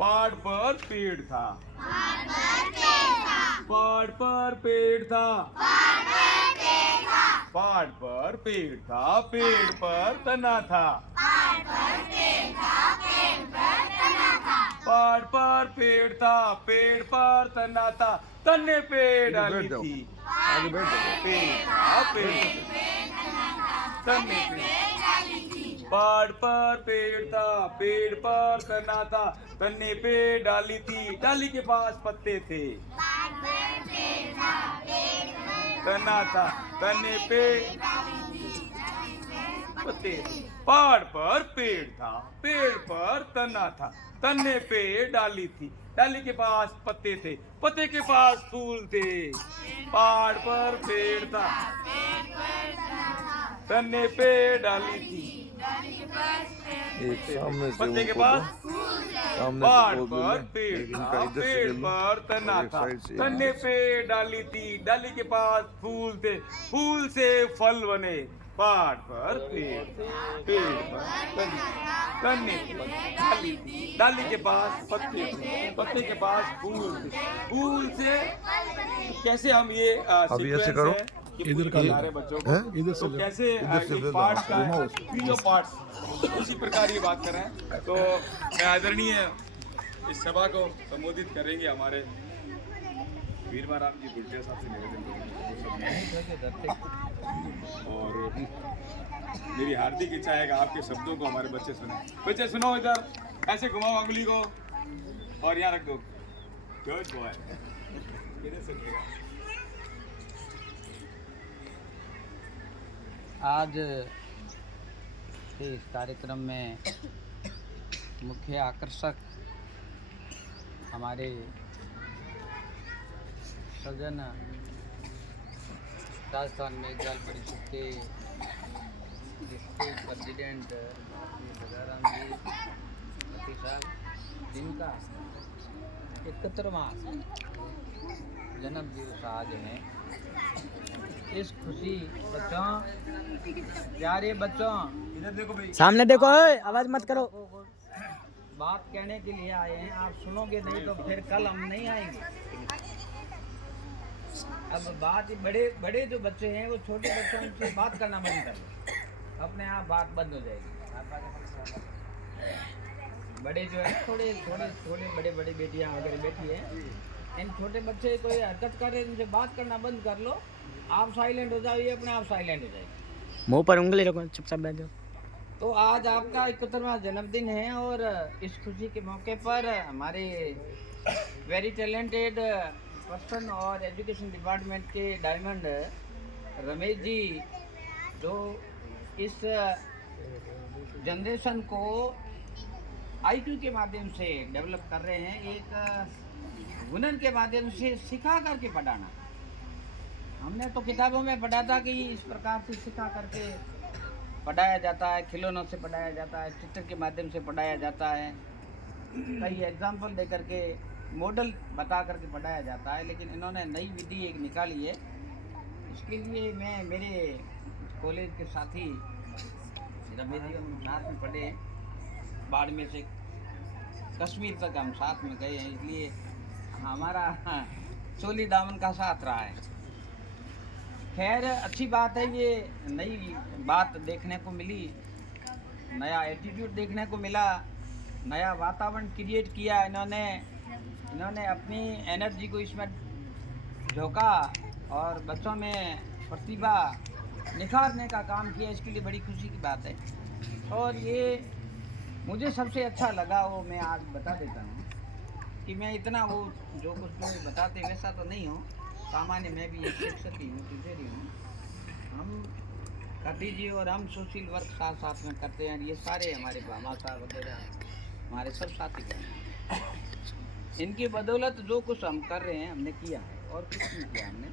पहाड़ पर पेड़ था, पहाड़ पर पेड़ था, पहाड़ पर पेड़ था, पेड़ पर तना था, पहाड़ पर पेड़ था, पेड़ पर तना था, तने पे डाली थी, पेड़ था, पेड़ तने पे, पहाड़ पर पेड़ था, पेड़ पर तना था, तने पे डाली थी, डाली के पास पत्ते थे, तना था, तने पे पत्ते थे, पहाड़ पर पेड़ था, पेड़ पर तना था, तने पे डाली थी, डाली के पास पत्ते थे, पत्ते के पास फूल थे, पहाड़ पर पेड़ था, तने पे डाली थी, पत्ते के पास पहाड़ पर पेड़ था, पेड़ पर तना था, तने पे डाली थी, डाली के पास फूल थे, फूल से फल बने, पहाड़ पर पेड़, पेड़ पर तने पे डाली थी, डाली के पास पत्ते थे, पत्ते के पास फूल थे, फूल से कैसे हम ये अभी ऐसे करो, इधर का ला रहे बच्चों को, इधर तो कैसे पार्ट्स का तीनों पार्ट्स उसी प्रकार ये बात कर रहे हैं। तो मैं आदरणीय इस सभा को संबोधित करेंगे हमारे वीर महाराज जी गुर्जर साहब से निवेदन करेंगे और मेरी हार्दिक इच्छा है कि आपके शब्दों को हमारे बच्चे सुने। बच्चे सुनो, इधर ऐसे घुमाओ अंगुली को और यहाँ रख दो, गुड बॉय। किधर सुनिएगा? आज के इस कार्यक्रम में मुख्य आकर्षक हमारे सजन राजस्थान में मेघाल परिषद के डिस्ट्रिक्ट प्रेसिडेंट राजाराम जी प्रतिशाल, जिनका 71वां जन्म दिवस आज है। इस खुशी बच्चों, प्यारे बच्चों, इधर देखो भाई, सामने देखो, आवाज मत करो। बात कहने के लिए आए हैं, आप सुनोगे नहीं तो फिर कल हम नहीं आएंगे। अब बात बड़े बड़े जो बच्चे हैं वो छोटे बच्चों से बात करना बंद कर लो, अपने आप बात बंद हो जाएगी। बड़े जो है थोड़े थोड़े थोड़े बड़े बड़े बेटियां वगैरह बैठी है, इन छोटे बच्चे कोई हरकत कर रहे हैं, उनसे बात करना बंद कर लो, आप साइलेंट हो जाओ, ये अपने आप साइलेंट हो जाएगी। मुंह पर उंगली रखो, चुपचाप बैठ जाओ। तो आज आपका 71वां जन्मदिन है और इस खुशी के मौके पर हमारे वेरी टैलेंटेड पर्सन और एजुकेशन डिपार्टमेंट के डायमंड रमेश जी, जो इस जनरेशन को IQ के माध्यम से डेवलप कर रहे हैं, एक हुनर के माध्यम से सिखा करके पढ़ाना। हमने तो किताबों में पढ़ा था कि इस प्रकार से सिखा करके पढ़ाया जाता है, खिलौनों से पढ़ाया जाता है, चित्र के माध्यम से पढ़ाया जाता है, कई एग्जाम्पल दे करके मॉडल बता करके पढ़ाया जाता है, लेकिन इन्होंने नई विधि एक निकाली है। इसके लिए मैं मेरे कॉलेज के साथी रमेश जी हम साथ में पढ़े, बाड़मेर से कश्मीर तक हम साथ में गए हैं, इसलिए हमारा चोली दामन का साथ रहा है। खैर अच्छी बात है, ये नई बात देखने को मिली, नया एटीट्यूड देखने को मिला, नया वातावरण क्रिएट किया इन्होंने अपनी एनर्जी को इसमें झोंका और बच्चों में प्रतिभा निखारने का काम किया। इसके लिए बड़ी खुशी की बात है। और ये मुझे सबसे अच्छा लगा, वो मैं आज बता देता हूँ कि मैं इतना वो जो कुछ जो बताते वैसा तो नहीं हूँ, सामान्य मैं भी एक शिक्षक ही हूँ, टीचर ही हूँ। हम कभी जी और हम सोशल वर्क साथ साथ में करते हैं, ये सारे हमारे भामाशाह वगैरह हमारे सब साथी हैं। इनकी बदौलत जो कुछ हम कर रहे हैं हमने किया है और कुछ नहीं किया हमने।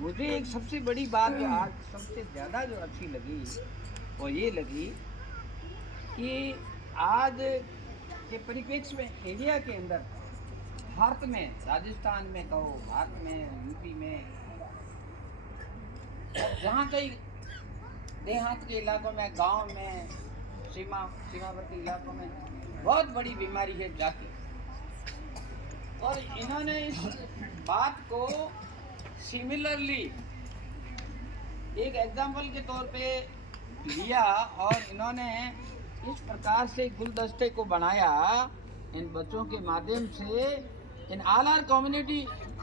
मुझे एक सबसे बड़ी बात जो आज सबसे ज़्यादा जो अच्छी लगी वो ये लगी कि आज के परिप्रेक्ष्य में एरिया के अंदर भारत में, राजस्थान में कहो, भारत में, यूपी में, जहाँ कई देहात के इलाकों में, गांव में, सीमावर्ती इलाकों में बहुत बड़ी बीमारी है जाके। और इन्होंने इस बात को सिमिलरली एक एग्जाम्पल के तौर पे लिया और इन्होंने इस प्रकार से गुलदस्ते को बनाया इन बच्चों के माध्यम से। इन ऑल आर कम्युनिटी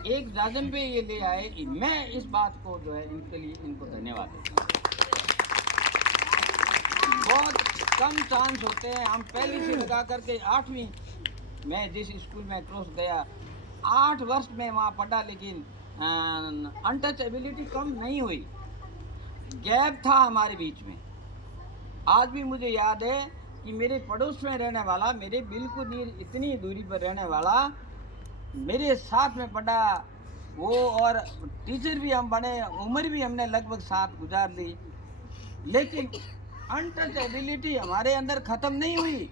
एक जाजम पे ये ले आए। मैं इस बात को जो है इनके लिए इनको धन्यवाद देता हूँ। बहुत कम चांस होते हैं, हम पहले से लगा करके 8वीं मैं जिस स्कूल में क्रॉस गया 8 वर्ष में वहाँ पढ़ा, लेकिन अनटचेबिलिटी कम नहीं हुई, गैप था हमारे बीच में। आज भी मुझे याद है कि मेरे पड़ोस में रहने वाला, मेरे बिल्कुल इतनी दूरी पर रहने वाला, मेरे साथ में पढ़ा वो, और टीचर भी हम बने, उम्र भी हमने लगभग साथ गुजार ली, लेकिन अनटचेबिलिटी हमारे अंदर ख़त्म नहीं हुई।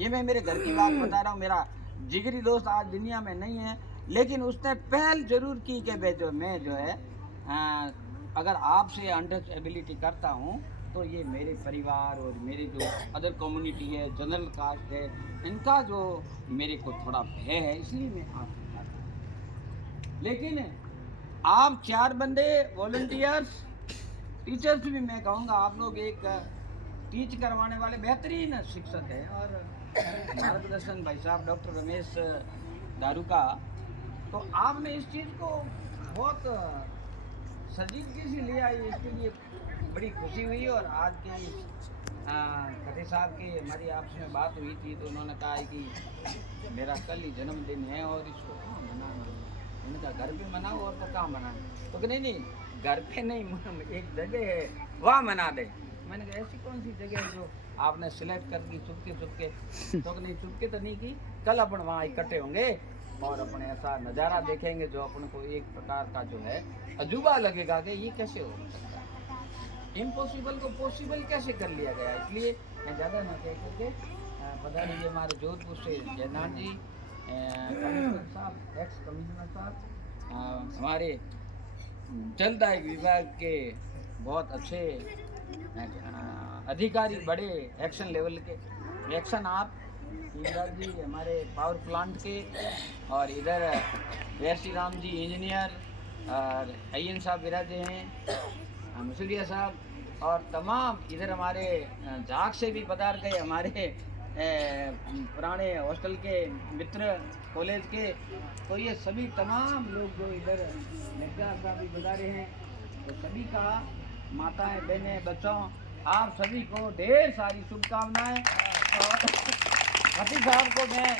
ये मैं मेरे घर की बात बता रहा हूँ। मेरा जिगरी दोस्त आज दुनिया में नहीं है, लेकिन उसने पहल जरूर की कि मैं जो है अगर आपसे अनटचेबिलिटी करता हूँ तो ये मेरे परिवार और मेरे जो अदर कम्युनिटी है, जनरल कास्ट है, इनका जो मेरे को थोड़ा भय है, इसलिए मैं आपसे चाहता हूँ। लेकिन आप 4 बंदे वॉलंटियर्स, टीचर्स भी मैं कहूँगा, आप लोग एक टीच करवाने वाले बेहतरीन शिक्षक हैं, और मार्गदर्शन भाई साहब डॉक्टर रमेश दारुका, तो आपने इस चीज़ को बहुत संजीदगी से लिया, इसके लिए बड़ी खुशी हुई। और आज के खतीब साहब की हमारी आपस में बात हुई थी, तो उन्होंने कहा है कि मेरा कल ही जन्मदिन है और इसको कहाँ मनाना। मैंने कहा घर पे मनाओ, और तो कहाँ मनाना। तो कि नहीं घर पे नहीं, एक जगह है वहाँ मना दे। मैंने कहा ऐसी कौन सी जगह है जो आपने सिलेक्ट कर दी चुपके तो नहीं, चुपके तो नहीं की, कल अपन वहाँ इकट्ठे होंगे और अपने ऐसा नज़ारा देखेंगे जो अपन को एक प्रकार का जो है अजूबा लगेगा कि ये कैसे हो सकता है, इम्पॉसिबल को पॉसिबल कैसे कर लिया गया। इसलिए मैं ज़्यादा ना कह करके पता नहीं, हमारे जोधपुर से जयनाथ जी, कमिश्नर साहब, एक्स कमिश्नर साहब, हमारे जलदायक विभाग के बहुत अच्छे अधिकारी, बड़े एक्शन लेवल के एक्शन आप इधर जी हमारे पावर प्लांट के, और इधर जयश्री राम जी इंजीनियर, और अय्यन साहब विराजे हैं, मुसलिया साहब, और तमाम इधर हमारे झाक से भी पधार गए हमारे पुराने हॉस्टल के मित्र कॉलेज के। तो ये सभी तमाम लोग जो इधर नेता साहब भी पधारे हैं, तो सभी का माताएं, बहनें, बच्चों, आप सभी को ढेर सारी शुभकामनाएं। और खतीब साहब को मैं